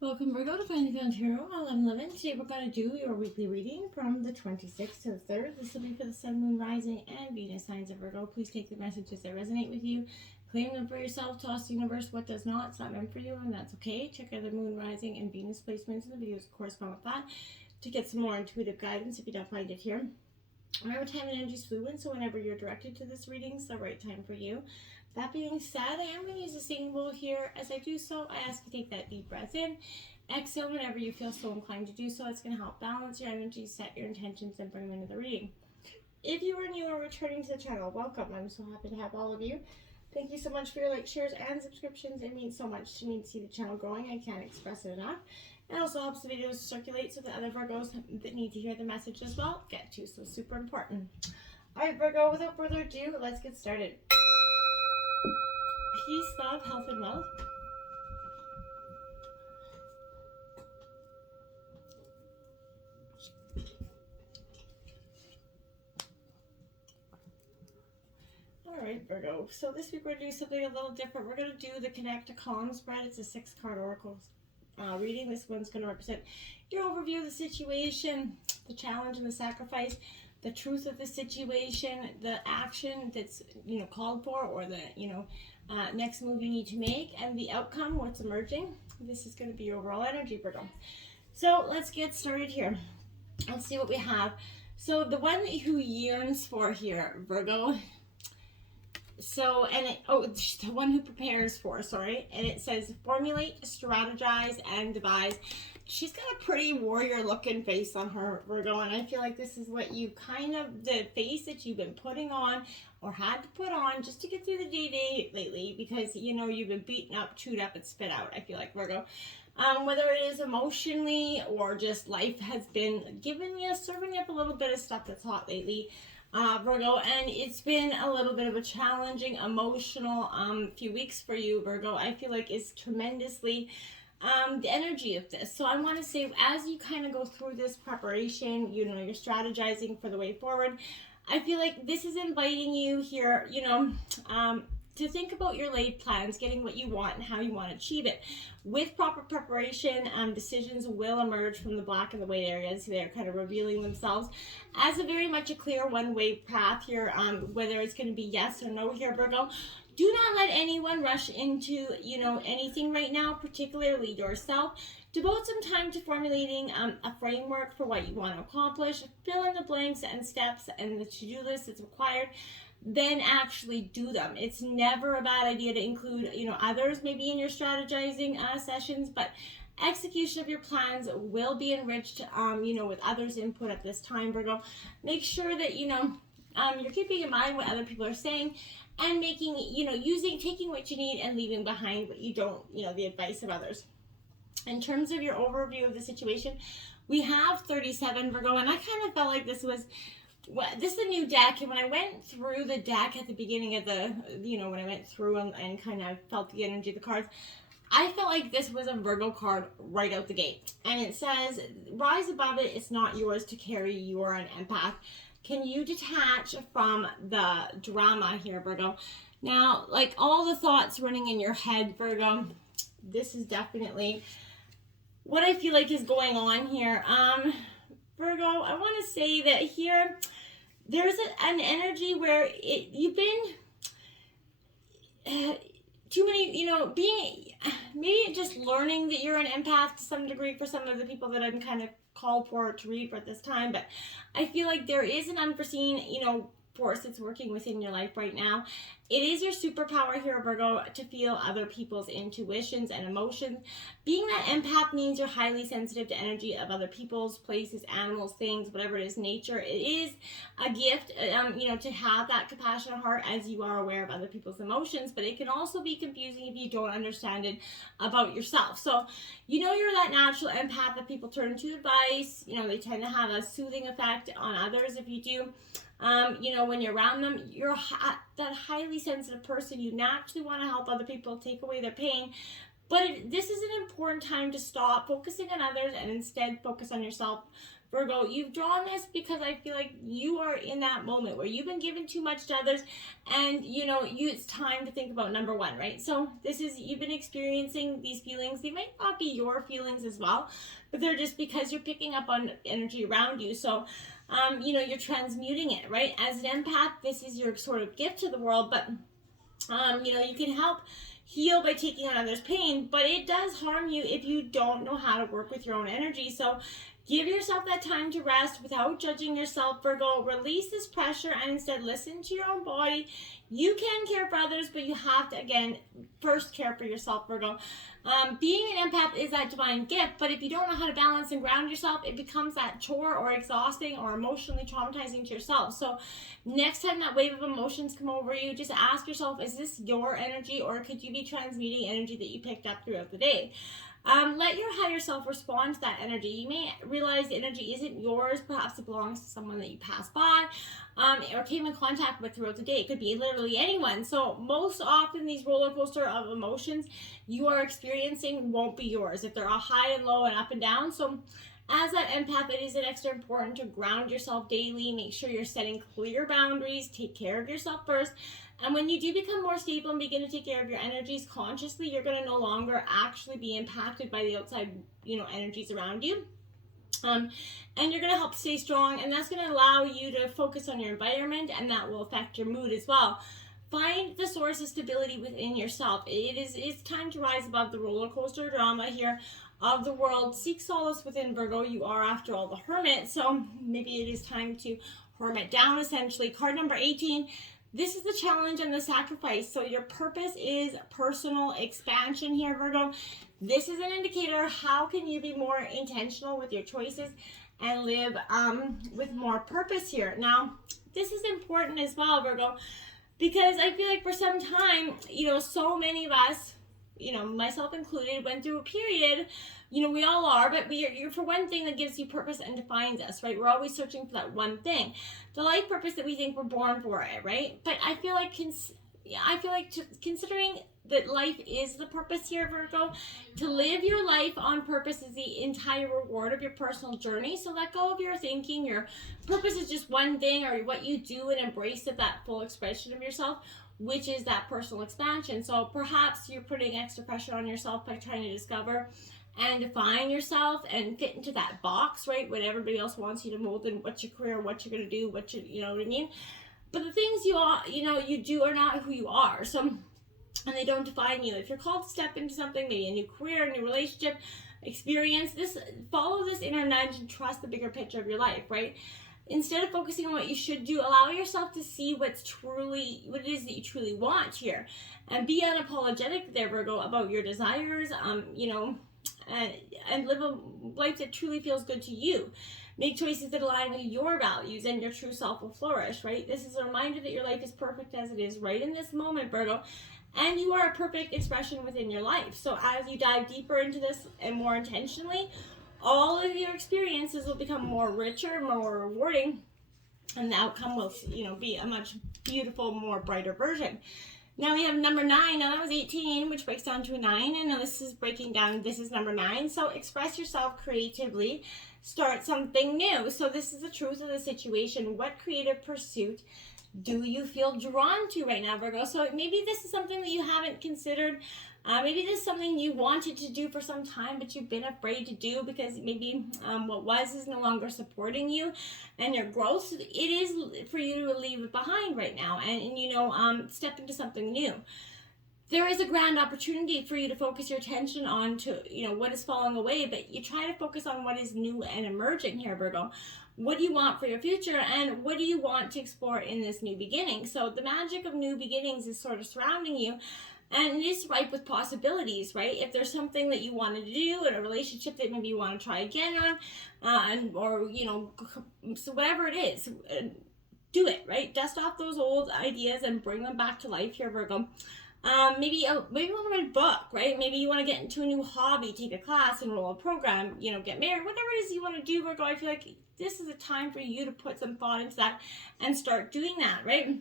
Welcome Virgo to Find the Tarot. I'm Levin. Today we're going to do your weekly reading from the 26th to the 3rd. This will be for the Sun, Moon, Rising, and Venus signs of Virgo. Please take the messages that resonate with you. Claim them for yourself. Toss the universe what does not. It's not meant for you, and that's okay. Check out the Moon, Rising, and Venus placements in the videos that correspond with that to get some more intuitive guidance if you don't find it here. Remember, time and energy is fluid, so whenever you're directed to this reading, it's the right time for you. That being said, I am going to use a singing bowl here. As I do so, I ask you to take that deep breath in. Exhale whenever you feel so inclined to do so. It's going to help balance your energy, set your intentions, and bring them into the reading. If you are new or returning to the channel, welcome. I'm so happy to have all of you. Thank you so much for your likes, shares, and subscriptions. It means so much to me to see the channel growing. I can't express it enough. It also helps the videos circulate so that other Virgos that need to hear the message as well get to. So super important. All right, Virgo, without further ado, let's get started. Peace, love, health, and wealth. Alright, Virgo. So this week we're going to do something a little different. We're going to do the Connect to Calm spread. It's a 6-card oracle reading. This one's going to represent your overview of the situation, the challenge and the sacrifice, the truth of the situation, the action that's called for, or the next move you need to make, and the outcome, what's emerging. This is going to be your overall energy, Virgo. So let's get started here. Let's see what we have. So the one who yearns for here, Virgo. So, the one who prepares for, sorry. And it says, formulate, strategize, and devise. She's got a pretty warrior looking face on her, Virgo. And I feel like this is what you the face that you've been putting on or had to put on just to get through the day lately. Because, you've been beaten up, chewed up, and spit out, I feel like, Virgo. Whether it is emotionally or just life has been serving you up a little bit of stuff that's hot lately. Virgo, and it's been a little bit of a challenging, emotional few weeks for you, Virgo. I feel like it's tremendously the energy of this. So I want to say, as you kind of go through this preparation, you're strategizing for the way forward. I feel like this is inviting you here, to think about your laid plans, getting what you want and how you want to achieve it. With proper preparation, decisions will emerge from the black and the white areas. They're kind of revealing themselves as a very much a clear one-way path here, whether it's going to be yes or no here, Virgo. Do not let anyone rush into, anything right now, particularly yourself. Devote some time to formulating a framework for what you want to accomplish. Fill in the blanks and steps and the to-do list that's required. Then actually do them. It's never a bad idea to include, others maybe in your strategizing sessions, but execution of your plans will be enriched, with others' input at this time, Virgo. Make sure that, you're keeping in mind what other people are saying and making, taking what you need and leaving behind what you don't, the advice of others. In terms of your overview of the situation, we have 37, Virgo, and I kind of felt like this is a new deck, and when I went through the deck at the beginning of the, when I went through and kind of felt the energy of the cards, I felt like this was a Virgo card right out the gate. And it says, rise above it, it's not yours to carry, you are an empath. Can you detach from the drama here, Virgo? Now, like all the thoughts running in your head, Virgo, this is definitely what I feel like is going on here. Virgo, I want to say that here, there's an energy where you've been too many, maybe just learning that you're an empath to some degree for some of the people that I'm kind of called for to read for at this time. But I feel like there is an unforeseen, force that's working within your life right now. It is your superpower here, Virgo, to feel other people's intuitions and emotions. Being that empath means you're highly sensitive to energy of other people's, places, animals, things, whatever it is, nature. It is a gift, to have that compassionate heart as you are aware of other people's emotions, but it can also be confusing if you don't understand it about yourself. So, you're that natural empath that people turn to advice. They tend to have a soothing effect on others if you do. When you're around them, you're that highly sensitive person. You naturally want to help other people, take away their pain. But this is an important time to stop focusing on others and instead focus on yourself. Virgo, you've drawn this because I feel like you are in that moment where you've been given too much to others, and it's time to think about number one, right? So this is, you've been experiencing these feelings. They might not be your feelings as well, but they're just because you're picking up on energy around you. So you're transmuting it, right? As an empath, this is your sort of gift to the world, but you can help heal by taking on others' pain, but it does harm you if you don't know how to work with your own energy. So give yourself that time to rest without judging yourself, Virgo. Release this pressure and instead listen to your own body. You can care for others, but you have to, again, first care for yourself, Virgo. Being an empath is that divine gift, but if you don't know how to balance and ground yourself, it becomes that chore or exhausting or emotionally traumatizing to yourself. So next time that wave of emotions come over you, just ask yourself, is this your energy, or could you be transmuting energy that you picked up throughout the day? Let your higher self respond to that energy. You may realize the energy isn't yours. Perhaps it belongs to someone that you passed by or came in contact with throughout the day. It could be literally anyone. So most often these roller coaster of emotions you are experiencing won't be yours. If they're all high and low and up and down. So as that empath, it is extra important to ground yourself daily. Make sure you're setting clear boundaries. Take care of yourself first. And when you do become more stable and begin to take care of your energies consciously, you're going to no longer actually be impacted by the outside, energies around you. And you're going to help stay strong, and that's going to allow you to focus on your environment, and that will affect your mood as well. Find the source of stability within yourself. It's time to rise above the roller coaster drama here of the world. Seek solace within, Virgo. You are, after all, the hermit, so maybe it is time to hermit down, essentially. Card number 18. This is the challenge and the sacrifice. So your purpose is personal expansion here, Virgo. This is an indicator. How can you be more intentional with your choices and live with more purpose here? Now, this is important as well, Virgo, because I feel like for some time, so many of us, myself included, went through a period, we all are, but you're for one thing that gives you purpose and defines us, right? We're always searching for that one thing, the life purpose that we think we're born for it, right? But I feel like considering that life is the purpose here, Virgo, to live your life on purpose is the entire reward of your personal journey. So let go of your thinking your purpose is just one thing, or what you do, and embrace it, that full expression of yourself, which is that personal expansion. So perhaps you're putting extra pressure on yourself by trying to discover and define yourself and fit into that box, right? What everybody else wants you to mold, and what's your career, what you're going to do, you know what I mean? But the things you do are not who you are. So, and they don't define you. If you're called to step into something, maybe a new career, a new relationship, experience, follow this inner nudge and trust the bigger picture of your life, right? Instead of focusing on what you should do, allow yourself to see what it is that you truly want here. And be unapologetic there, Virgo, about your desires, and live a life that truly feels good to you. Make choices that align with your values, and your true self will flourish, right? This is a reminder that your life is perfect as it is right in this moment, Virgo. And you are a perfect expression within your life. So as you dive deeper into this and more intentionally, all of your experiences will become more richer, more rewarding, and the outcome will, be a much beautiful, more brighter version. Now we have number 9. Now that was 18, which breaks down to a 9. And now this is breaking down. This is number 9. So express yourself creatively. Start something new. So this is the truth of the situation. What creative pursuit do you feel drawn to right now, Virgo? So maybe this is something that you haven't considered. Maybe this is something you wanted to do for some time, but you've been afraid to do because maybe what was is no longer supporting you and your growth. It is for you to leave it behind right now and step into something new. There is a grand opportunity for you to focus your attention on to, what is falling away, but you try to focus on what is new and emerging here, Virgo. What do you want for your future, and what do you want to explore in this new beginning? So the magic of new beginnings is sort of surrounding you, and it is ripe with possibilities, right? If there's something that you wanted to do in a relationship that maybe you want to try again on, so whatever it is, do it, right? Dust off those old ideas and bring them back to life here, Virgo. Maybe you want to write a book, right? Maybe you want to get into a new hobby, take a class, enroll a program, get married, whatever it is you want to do, Virgo. I feel like this is a time for you to put some thought into that and start doing that, right?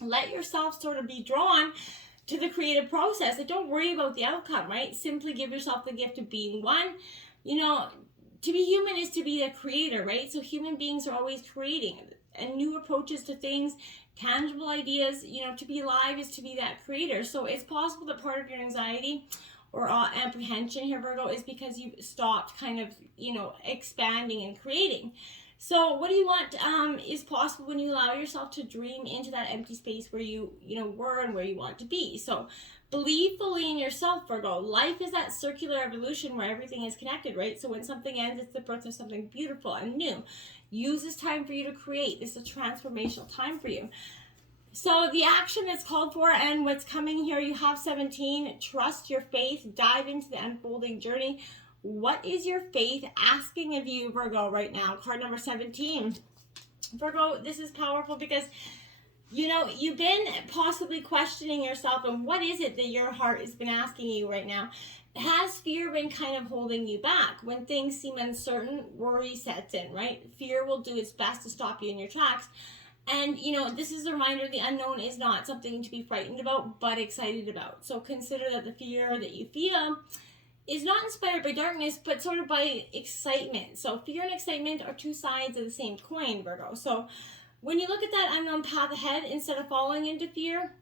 Let yourself sort of be drawn to the creative process, and don't worry about the outcome, right? Simply give yourself the gift of being one. to be human is to be a creator, right? So human beings are always creating and new approaches to things, tangible ideas. To be alive is to be that creator. So it's possible that part of your anxiety or apprehension here, Virgo, is because you've stopped kind of, expanding and creating. So what do you want is possible when you allow yourself to dream into that empty space where you were and where you want to be. So believe fully in yourself, Virgo. Life is that circular evolution where everything is connected, right? So when something ends, it's the birth of something beautiful and new. Use this time for you to create. This is a transformational time for you. So the action that's called for and what's coming here, you have 17. Trust your faith. Dive into the unfolding journey. What is your faith asking of you, Virgo, right now? Card number 17. Virgo, this is powerful because you've been possibly questioning yourself, and what is it that your heart has been asking you right now? Has fear been kind of holding you back? When things seem uncertain, worry sets in, right? Fear will do its best to stop you in your tracks. And, this is a reminder the unknown is not something to be frightened about, but excited about. So consider that the fear that you feel is not inspired by darkness, but sort of by excitement. So fear and excitement are two sides of the same coin, Virgo. So when you look at that unknown path ahead, instead of falling into fear,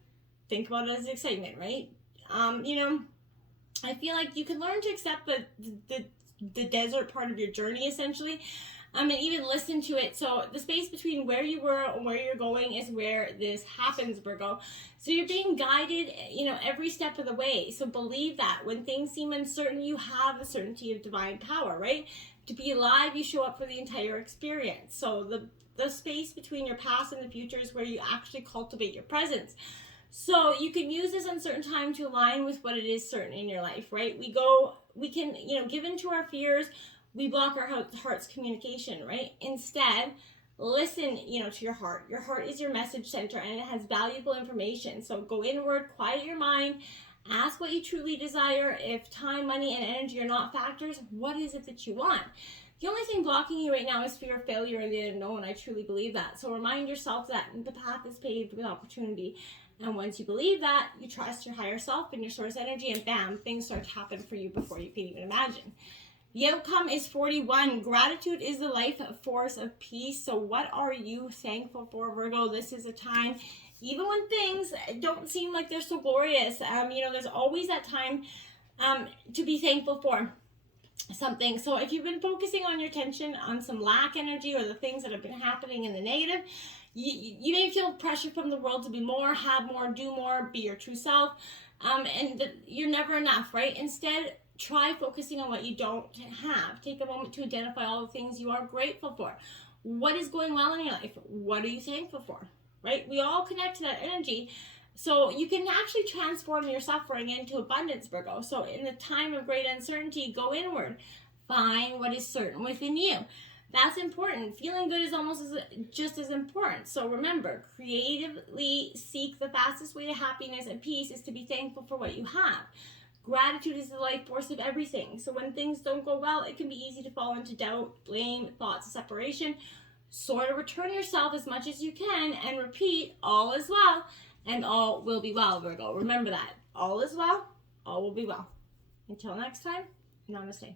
think about it as excitement, right? I feel like you can learn to accept the desert part of your journey, essentially, and even listen to it. So the space between where you were and where you're going is where this happens, Virgo. So you're being guided, every step of the way. So believe that when things seem uncertain, you have the certainty of divine power, right? To be alive, you show up for the entire experience. So the space between your past and the future is where you actually cultivate your presence. So you can use this uncertain time to align with what it is certain in your life, right? We can, give into our fears, we block our heart's communication, right? Instead, listen, to your heart. Your heart is your message center and it has valuable information. So go inward, quiet your mind, ask what you truly desire. If time, money, and energy are not factors, what is it that you want? The only thing blocking you right now is fear of failure and the unknown. I truly believe that. So remind yourself that the path is paved with opportunity. And once you believe that, you trust your higher self and your source energy, and bam, things start to happen for you before you can even imagine. The outcome is 41. Gratitude is the life force of peace. So what are you thankful for, Virgo? This is a time, even when things don't seem like they're so glorious, there's always that time to be thankful for something. So if you've been focusing on your attention on some lack energy or the things that have been happening in the negative, you may feel pressure from the world to be more, have more, do more, be your true self, and you're never enough, right? Instead, try focusing on what you don't have. Take a moment to identify all the things you are grateful for. What is going well in your life? What are you thankful for, right? We all connect to that energy. So you can actually transform your suffering into abundance, Virgo. So in the time of great uncertainty, go inward. Find what is certain within you. That's important. Feeling good is just as important. So remember, creatively seek the fastest way to happiness and peace is to be thankful for what you have. Gratitude is the life force of everything. So when things don't go well, it can be easy to fall into doubt, blame, thoughts of separation. Sort of return yourself as much as you can and repeat, all is well and all will be well, Virgo. Remember that. All is well, all will be well. Until next time, namaste.